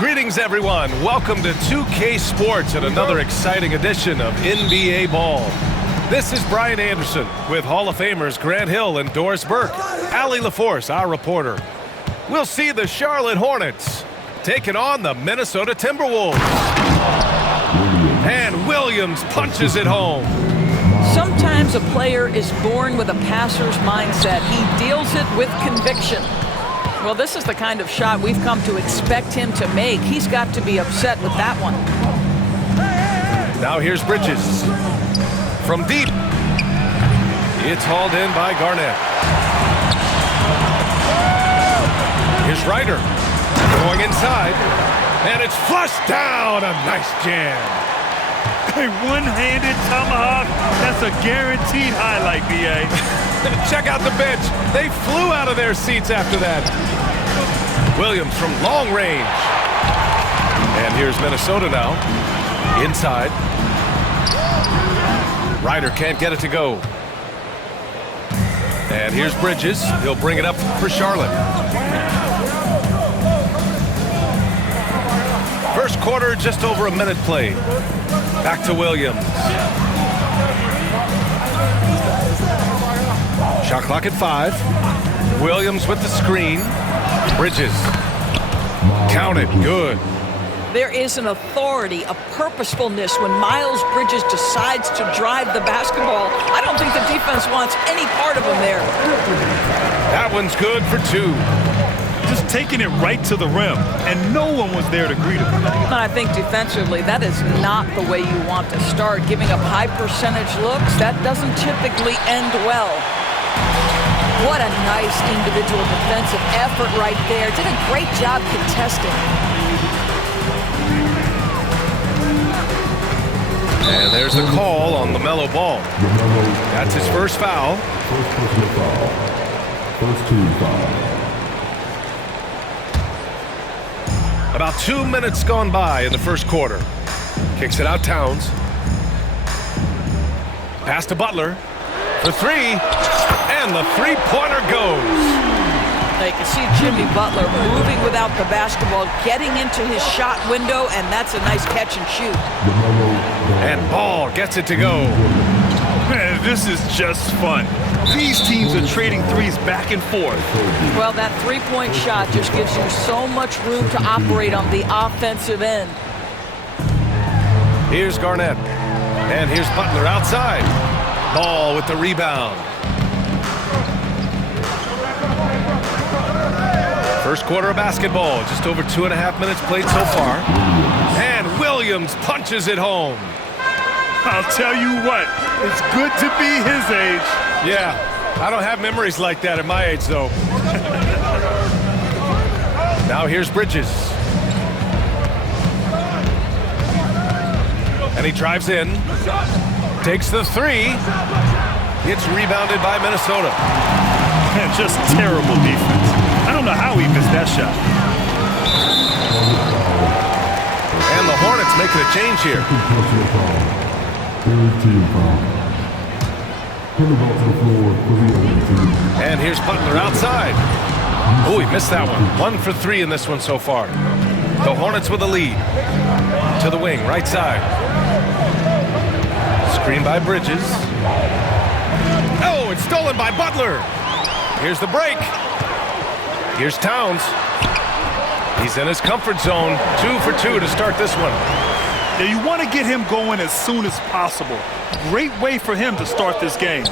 Greetings, everyone. Welcome to 2K Sports and another exciting edition of NBA Ball. This is Brian Anderson with Hall of Famers Grant Hill and Doris Burke. Allie LaForce, our reporter. We'll see the Charlotte Hornets taking on the Minnesota Timberwolves. And Williams punches it home. Sometimes a player is born with a passer's mindset. He deals it with conviction. Well, this is the kind of shot we've come to expect him to make. He's got to be upset with that one. Now here's Bridges. From deep. It's hauled in by Garnett. Here's Ryder. Going inside. And it's flushed down. A nice jam. A one-handed tomahawk. That's a guaranteed highlight, B.A. Check out the bench. They flew out of their seats after that. Williams from long range. And here's Minnesota now. Inside. Ryder can't get it to go. And here's Bridges. He'll bring it up for Charlotte. First quarter, just over a minute played. Back to Williams. Shot clock at 5. Williams with the screen. Bridges. Counted. Good. There is an authority, a purposefulness when Miles Bridges decides to drive the basketball. I don't think the defense wants any part of him there. That one's good for 2. Just taking it right to the rim, and no one was there to greet him. And I think defensively, that is not the way you want to start. Giving up high percentage looks, that doesn't typically end well. What a nice individual defensive effort right there. Did a great job contesting. And there's the call on LaMelo Ball. That's his first foul. First personal foul. First team foul. About 2 minutes gone by in the first quarter. Kicks it out Towns. Pass to Butler for 3. And the three-pointer goes. You can see Jimmy Butler moving without the basketball, getting into his shot window, and that's a nice catch and shoot. And Ball gets it to go. Man, this is just fun. These teams are trading threes back and forth. Well, that three-point shot just gives you so much room to operate on the offensive end. Here's Garnett. And here's Butler outside. Ball with the rebound. First quarter of basketball, just over 2.5 minutes played so far. And Williams punches it home. I'll tell you what, it's good to be his age. Yeah, I don't have memories like that at my age, though. Now here's Bridges. And he drives in, takes the 3. It's rebounded by Minnesota. Man, just terrible defense. I don't know how he missed that shot. And the Hornets making a change here. And here's Butler outside. Oh, he missed that one. 1 for 3 in this one so far. The Hornets with a lead. To the wing, right side. Screen by Bridges. Oh, it's stolen by Butler. Here's the break. Here's Towns. He's in his comfort zone. 2 for 2 to start this one. Now you want to get him going as soon as possible. Great way for him to start this game.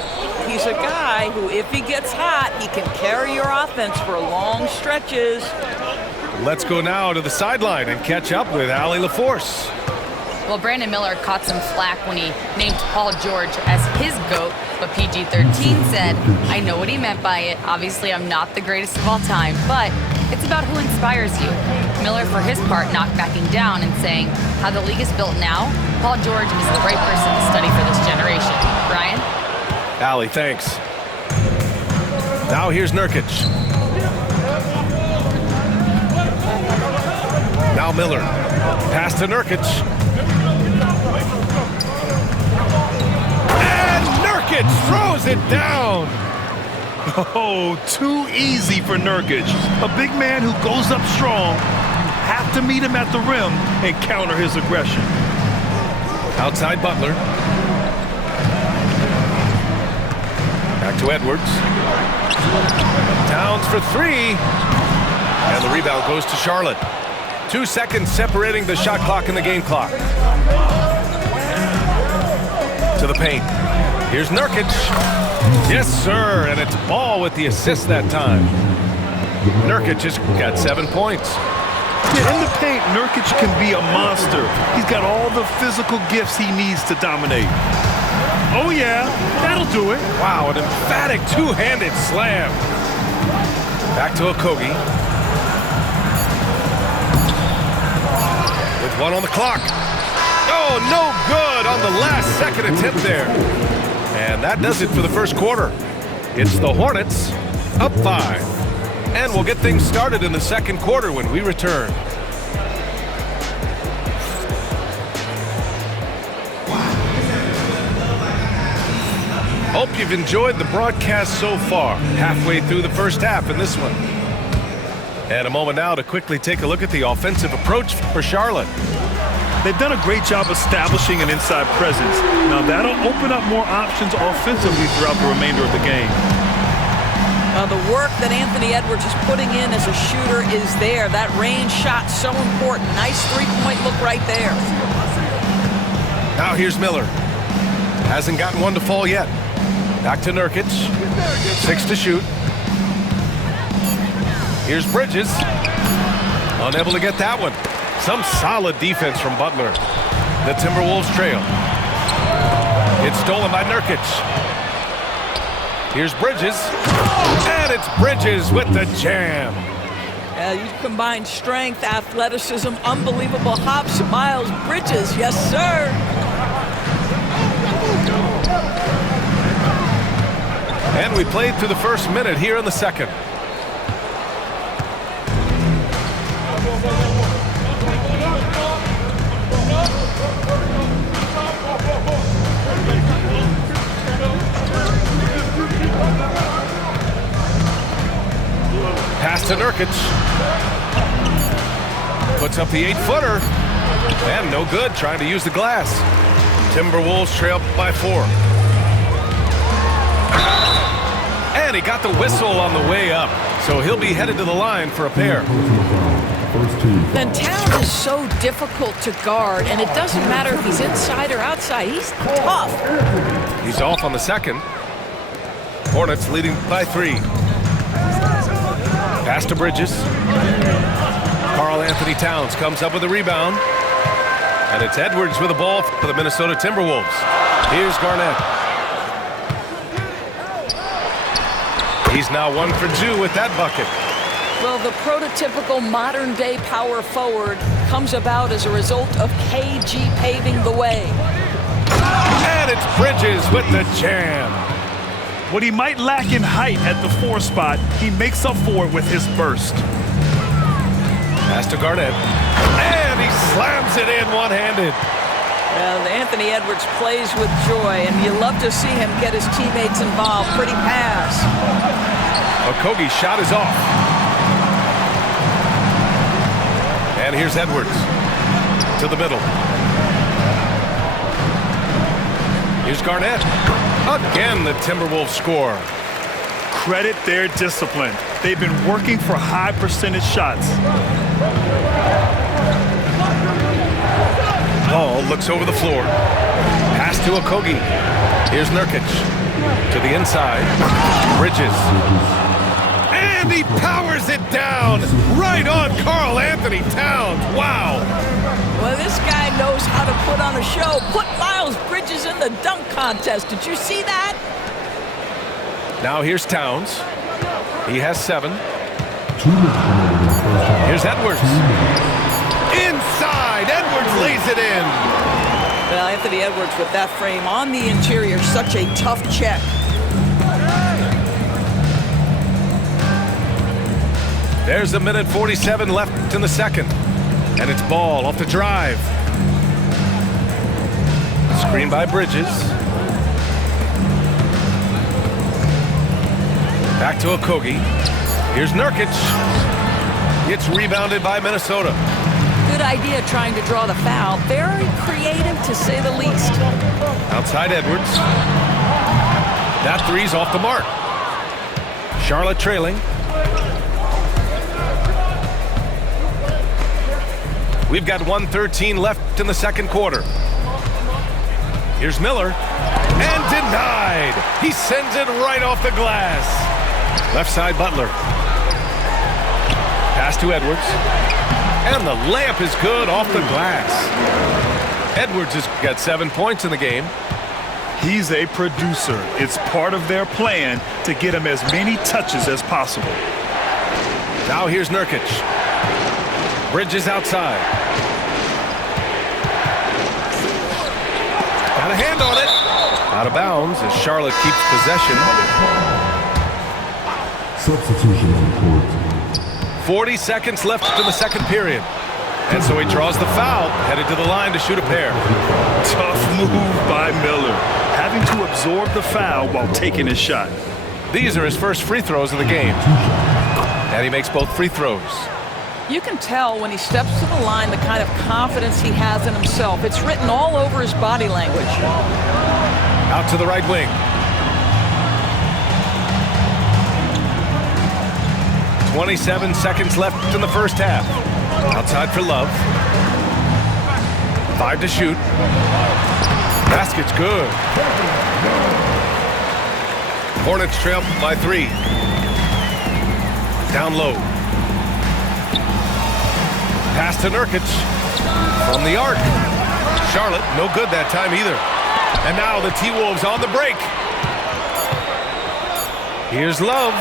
He's a guy who, if he gets hot, he can carry your offense for long stretches. Let's go now to the sideline and catch up with Allie LaForce. Well, Brandon Miller caught some flack when he named Paul George as his GOAT, but PG-13 said, I know what he meant by it. Obviously, I'm not the greatest of all time, but it's about who inspires you. Miller, for his part, not backing down and saying, how the league is built now, Paul George is the right person to study for this generation. Brian? Allie, thanks. Now here's Nurkic. Now Miller. Pass to Nurkic. And Nurkic throws it down. Oh, too easy for Nurkic. A big man who goes up strong. You have have to meet him at the rim and counter his aggression. Outside Butler. Back to Edwards. Towns for three. And the rebound goes to Charlotte. 2 seconds separating the shot clock and the game clock. To the paint. Here's Nurkic. Yes, sir. And it's Ball with the assist that time. Nurkic has got 7 points. Yeah, in the paint, Nurkic can be a monster. He's got all the physical gifts he needs to dominate. Oh, yeah. That'll do it. Wow, an emphatic two-handed slam. Back to Okogie. With 1 on the clock. Oh, no good on the last second attempt there. And that does it for the first quarter. It's the Hornets up 5. And we'll get things started in the second quarter when we return. Hope you've enjoyed the broadcast so far. Halfway through the first half in this one. And a moment now to quickly take a look at the offensive approach for Charlotte. They've done a great job establishing an inside presence. Now that'll open up more options offensively throughout the remainder of the game. The work that Anthony Edwards is putting in as a shooter is there. That range shot so important. Nice three-point look right there. Now here's Miller. Hasn't gotten one to fall yet. Back to Nurkic. 6 to shoot. Here's Bridges. Unable to get that one. Some solid defense from Butler. The Timberwolves trail. It's stolen by Nurkic. Here's Bridges. And it's Bridges with the jam. You combine strength, athleticism, unbelievable hops. Miles Bridges, yes, sir. And we played through the first minute here in the second. Pass to Nurkic. Puts up the 8-footer. And no good, trying to use the glass. Timberwolves trail by 4. And he got the whistle on the way up. So he'll be headed to the line for a pair. And Towns is so difficult to guard, and it doesn't matter if he's inside or outside. He's tough. He's off on the second. Hornets leading by 3. Pass to Bridges. Karl Anthony Towns comes up with a rebound. And it's Edwards with the ball for the Minnesota Timberwolves. Here's Garnett. He's now 1 for 2 with that bucket. Well, the prototypical modern-day power forward comes about as a result of KG paving the way. And it's Bridges with the jam. What he might lack in height at the 4 spot, he makes up for it with his burst. Pass to Garnett. And he slams it in one-handed. Well, Anthony Edwards plays with joy, and you love to see him get his teammates involved. Pretty pass. Okogie's shot is off. And here's Edwards to the middle. Here's Garnett. Again, the Timberwolves score. Credit their discipline. They've been working for high percentage shots. Ball looks over the floor. Pass to Okogie. Here's Nurkic to the inside. Bridges. And he powers it down right on Karl Anthony Towns. Wow. Well, this guy knows how to put on a show. Put Miles Bridges in the dunk contest. Did you see that? Now here's Towns. He has 7. Here's Edwards. Inside. Edwards lays it in. Well, Anthony Edwards with that frame on the interior. Such a tough check. There's a minute 47 left in the second. And it's Ball off the drive. Screen by Bridges. Back to Okogie. Here's Nurkic. It's rebounded by Minnesota. good idea trying to draw the foul. Very creative, to say the least. Outside Edwards. That three's off the mark. Charlotte trailing. We've got 1:13 left in the second quarter. Here's Miller. And denied. He sends it right off the glass. Left side Butler. Pass to Edwards. And the layup is good off the glass. Edwards has got 7 points in the game. He's a producer. It's part of their plan to get him as many touches as possible. Now here's Nurkic. Bridges outside. Got a hand on it. Out of bounds as Charlotte keeps possession. Substitution on court. 40 seconds left in the second period. And so he draws the foul, headed to the line to shoot a pair. Tough move by Miller, having to absorb the foul while taking his shot. These are his first free throws of the game. And he makes both free throws. You can tell when he steps to the line the kind of confidence he has in himself. It's written all over his body language. Out to the right wing. 27 seconds left in the first half. Outside for Love. 5 to shoot. Basket's good. Hornets trail by 3. Down low. Pass to Nurkic. From the arc. Charlotte, no good that time either. And now the T-Wolves on the break. Here's Love.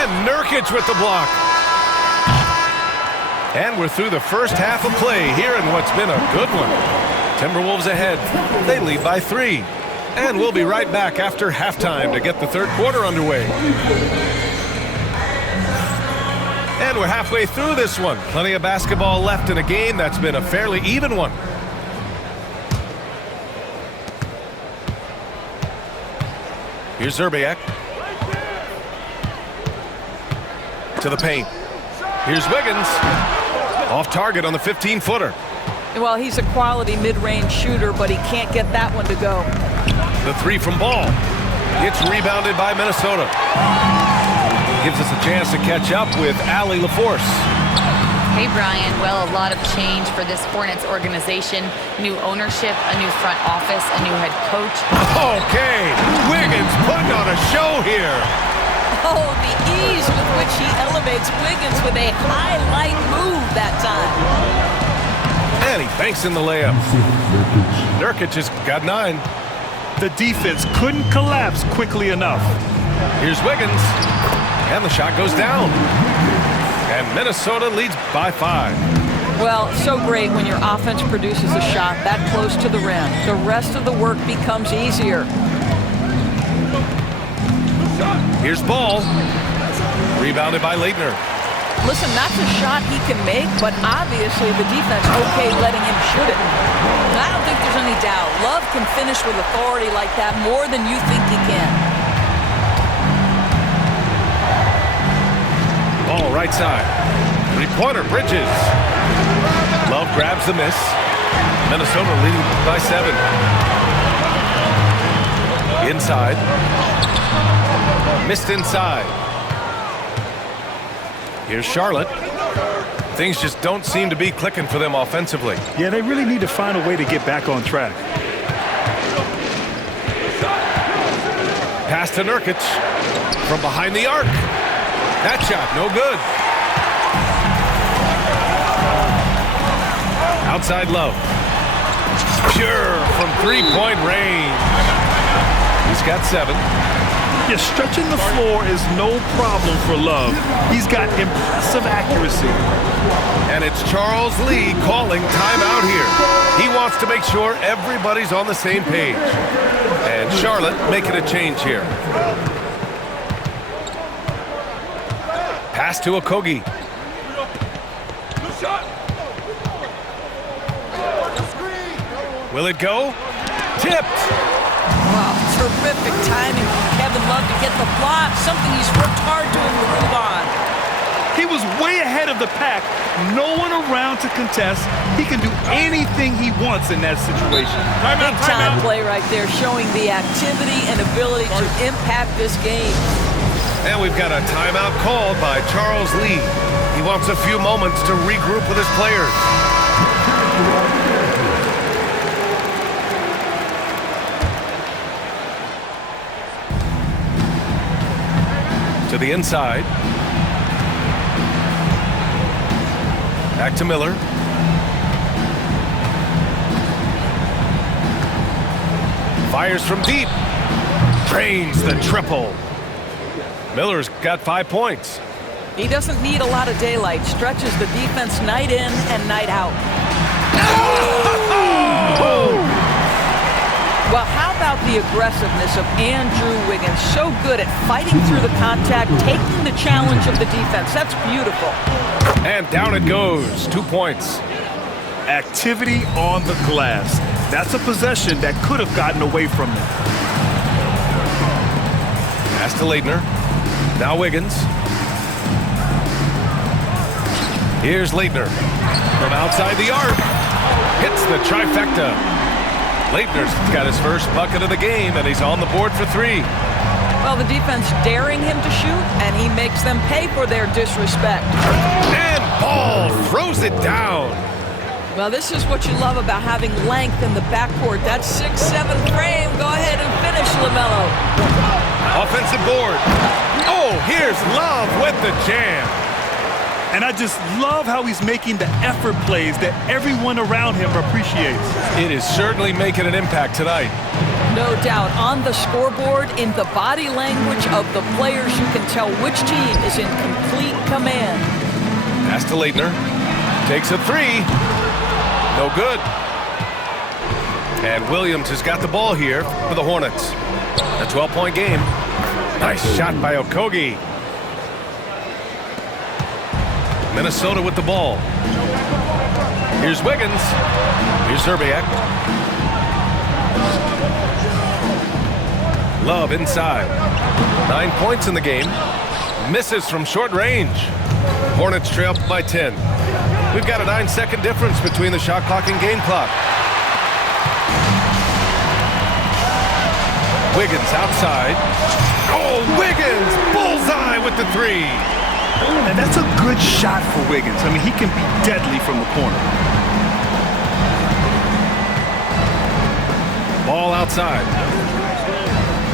And Nurkic with the block. And we're through the first half of play here in what's been a good one. Timberwolves ahead. They lead by 3. And we'll be right back after halftime to get the third quarter underway. And we're halfway through this one. Plenty of basketball left in a game that's been a fairly even one. Here's Zerbiak. To the paint. Here's Wiggins. Off target on the 15-footer. Well, he's a quality mid-range shooter, but he can't get that one to go. The three from Ball. It's rebounded by Minnesota. Gives us a chance to catch up with Allie LaForce. Hey, Brian. Well, a lot of change for this Hornets organization. New ownership, a new front office, a new head coach. Okay, Wiggins putting on a show here. Oh, the ease with which he elevates Wiggins with a highlight move that time. And he banks in the layup. Nurkic has got 9. The defense couldn't collapse quickly enough. Here's Wiggins. And the shot goes down. And Minnesota leads by 5. Well, so great when your offense produces a shot that close to the rim. The rest of the work becomes easier. Here's Ball. Rebounded by Leitner. Listen, that's a shot he can make, but obviously the defense okay letting him shoot it. I don't think there's any doubt. Love can finish with authority like that more than you think he can. Ball right side. Three-pointer, Bridges. Love grabs the miss. Minnesota leading by 7. Inside. Missed inside. Here's Charlotte. Things just don't seem to be clicking for them offensively. Yeah, they really need to find a way to get back on track. Pass to Nurkic. From behind the arc. That shot, no good. Outside Love. Pure from three-point range. He's got 7. Yeah, stretching the floor is no problem for Love. He's got impressive accuracy. And it's Charles Lee calling timeout here. He wants to make sure everybody's on the same page. And Charlotte making a change here. Pass to Okogie. Will it go? Tipped. Wow, terrific timing from Kevin Love to get the block, something he's worked hard to improve on. He was way ahead of the pack. No one around to contest. He can do anything he wants in that situation. Big time play right there, showing the activity and ability to impact this game. And we've got a timeout called by Charles Lee. He wants a few moments to regroup with his players. To the inside. Back to Miller. Fires from deep. Drains the triple. Miller's got 5 points. He doesn't need a lot of daylight. Stretches the defense night in and night out. Well, how about the aggressiveness of Andrew Wiggins? So good at fighting through the contact, taking the challenge of the defense. That's beautiful. And down it goes. 2 points. Activity on the glass. That's a possession that could have gotten away from him. Pass to Leitner. Now Wiggins. Here's Leitner. From outside the arc. Hits the trifecta. Leitner's got his first bucket of the game, and he's on the board for 3. Well, the defense daring him to shoot, and he makes them pay for their disrespect. And Ball throws it down. Well, this is what you love about having length in the backcourt. That 6'7" frame. Go ahead and finish, LaMelo. Offensive board. Oh, here's Love with the jam. And I just love how he's making the effort plays that everyone around him appreciates. It is certainly making an impact tonight. No doubt. On the scoreboard, in the body language of the players, you can tell which team is in complete command. Pass to Leitner. Takes a 3. No good. And Williams has got the ball here for the Hornets. A 12-point game. Nice shot by Okogie. Minnesota with the ball. Here's Wiggins. Here's Zerbiak. Love inside. 9 points in the game. Misses from short range. Hornets trail by 10. We've got a 9-second difference between the shot clock and game clock. Wiggins outside. Oh, Wiggins! Bullseye with the 3. And that's a good shot for Wiggins. I mean, he can be deadly from the corner. Ball outside.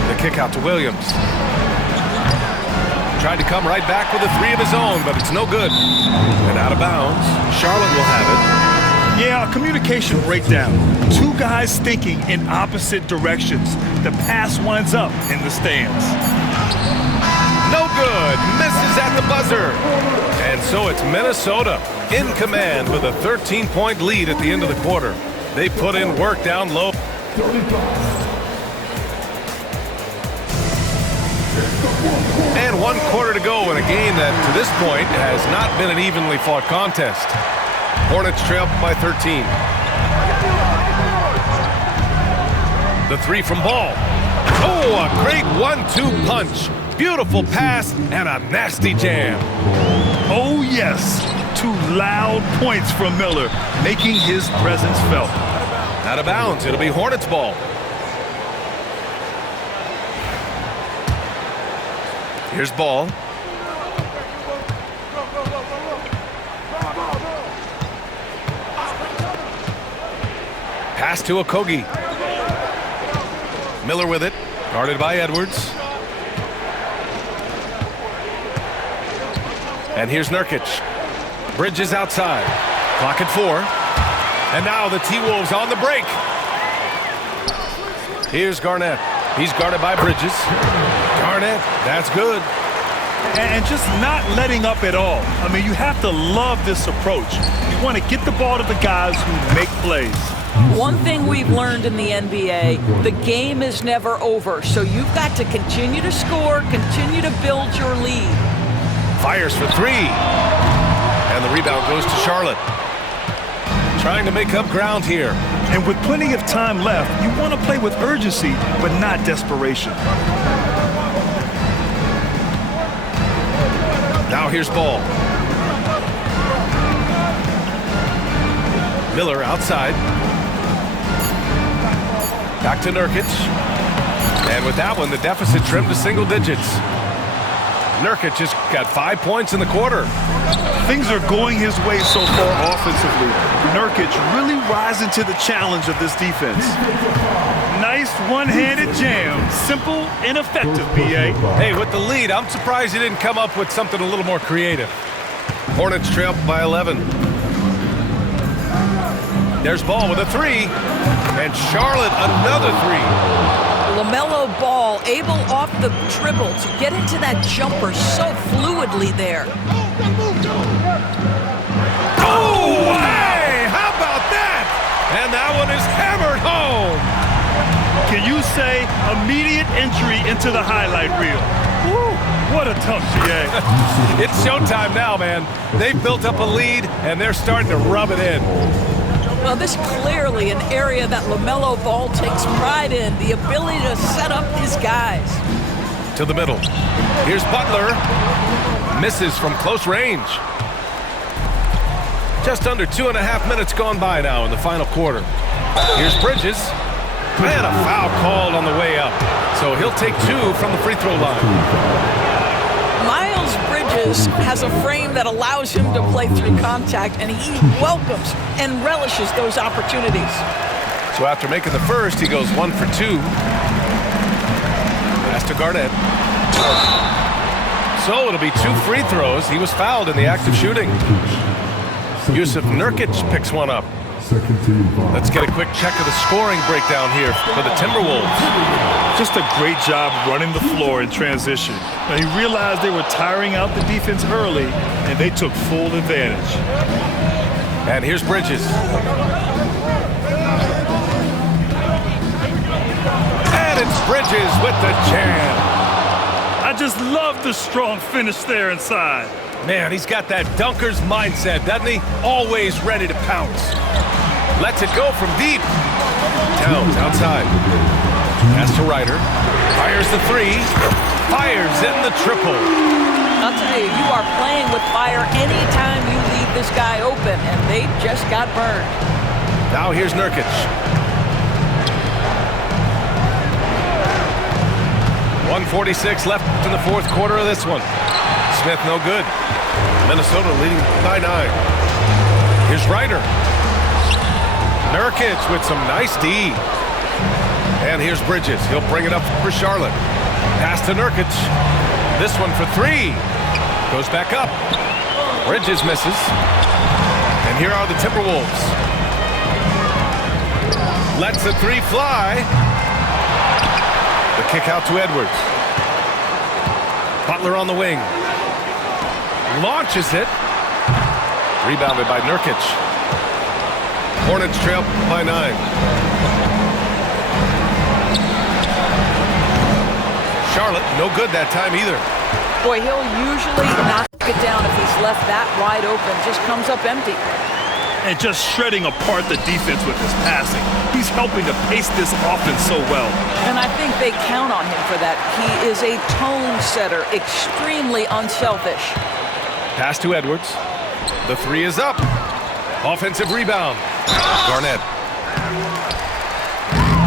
The kick out to Williams. Tried to come right back with a 3 of his own, but it's no good. And out of bounds. Charlotte will have it. Yeah, a communication breakdown. 2 guys thinking in opposite directions. The pass winds up in the stands. No good. Misses at the buzzer. And so it's Minnesota in command with a 13-point lead at the end of the quarter. They put in work down low. And 1 quarter to go in a game that, to this point, has not been an evenly fought contest. Hornets trail by 13. The 3 from Ball. Oh, a great 1-2 punch. Beautiful pass and a nasty jam. Oh, yes. 2 loud points from Miller, making his presence felt. Out of bounds. It'll be Hornets ball. Here's Ball. Pass to Okogie. Miller with it. Guarded by Edwards. And here's Nurkic. Bridges outside. Clock at 4. And now the T-Wolves on the break. Here's Garnett. He's guarded by Bridges. Garnett, that's good. And just not letting up at all. I mean, you have to love this approach. You want to get the ball to the guys who make plays. One thing we've learned in the NBA, the game is never over. So you've got to continue to score, continue to build your lead. Fires for 3. And the rebound goes to Charlotte. Trying to make up ground here. And with plenty of time left, you want to play with urgency, but not desperation. Now here's Ball. Miller outside. Back to Nurkic. And with that one, the deficit trimmed to single digits. Nurkic just got 5 points in the quarter. Things are going his way so far offensively. Nurkic really rising to the challenge of this defense. Nice one-handed jam. Simple and effective, B.A. Hey, with the lead, I'm surprised he didn't come up with something a little more creative. Hornets trail by 11. There's Ball with a three. And Charlotte another three. LaMelo Ball able off the dribble to get into that jumper so fluidly there. Oh, hey, how about that? And that one is hammered home. Can you say immediate entry into the highlight reel? Woo, what a tough GA. It's showtime now, man. They've built up a lead, and they're starting to rub it in. Well, this is clearly an area that LaMelo Ball takes pride in, the ability to set up his guys. To the middle. Here's Butler. Misses from close range. Just under 2.5 minutes gone by now in the final quarter. Here's Bridges. And a foul called on the way up. So he'll take 2 from the free throw line. Miles Bridges has a frame that allows him to play through contact, and he welcomes and relishes those opportunities. So after making the first, he goes 1 for 2. Pass to Garnett. So it'll be 2 free throws. He was fouled in the act of shooting. Yusuf Nurkic picks one up. Let's get a quick check of the scoring breakdown here for the Timberwolves. Just a great job running the floor in transition. Now, he realized they were tiring out the defense early, and they took full advantage. And here's Bridges. And it's Bridges with the jam. I just love the strong finish there inside. Man, he's got that dunker's mindset, doesn't he? Always ready to pounce. Lets it go from deep. Towns outside. Pass to Ryder. Fires the three. Fires in the triple. I'll tell you, you are playing with fire anytime you leave this guy open, and they just got burned. Now here's Nurkic. 1:46 left in the fourth quarter of this one. Smith no good. Minnesota leading by 9. Here's Ryder. Nurkic with some nice D. And here's Bridges. He'll bring it up for Charlotte. Pass to Nurkic. This one for 3. Goes back up. Bridges misses. And here are the Timberwolves. Lets the 3 fly. The kick out to Edwards. Butler on the wing. Launches it. Rebounded by Nurkic. Hornets trail by 9. Charlotte, no good that time either. Boy, he'll usually knock it down if he's left that wide open. Just comes up empty. And just shredding apart the defense with his passing. He's helping to pace this offense so well. And I think they count on him for that. He is a tone setter, extremely unselfish. Pass to Edwards. The 3 is up. Offensive rebound. Garnett.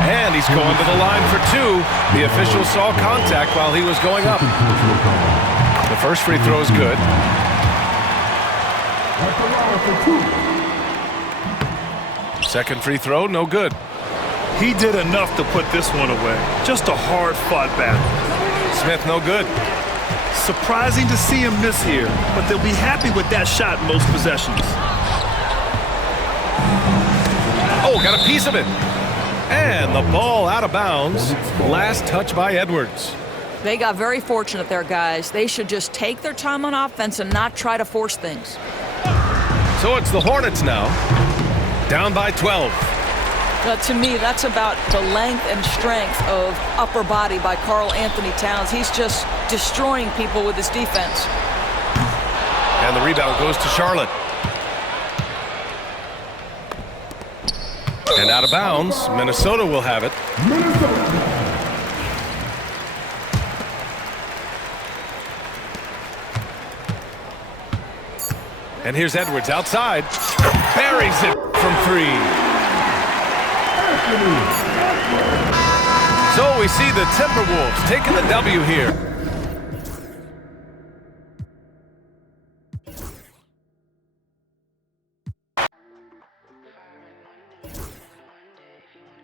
And he's going to the line for 2. The official saw contact while he was going up. The first free throw is good. Second free throw, no good. He did enough to put this one away. Just a hard-fought battle. Smith, no good. Surprising to see him miss here, but they'll be happy with that shot most possessions. Oh, got a piece of it. And the ball out of bounds. Last touch by Edwards. They got very fortunate there, guys. They should just take their time on offense and not try to force things. So it's the Hornets now. Down by 12. To me, that's about the length and strength of upper body by Karl Anthony Towns. He's just destroying people with his defense. And the rebound goes to Charlotte. And out of bounds, Minnesota will have it. And here's Edwards outside. Buries it. from 3. So we see the Timberwolves taking the W here.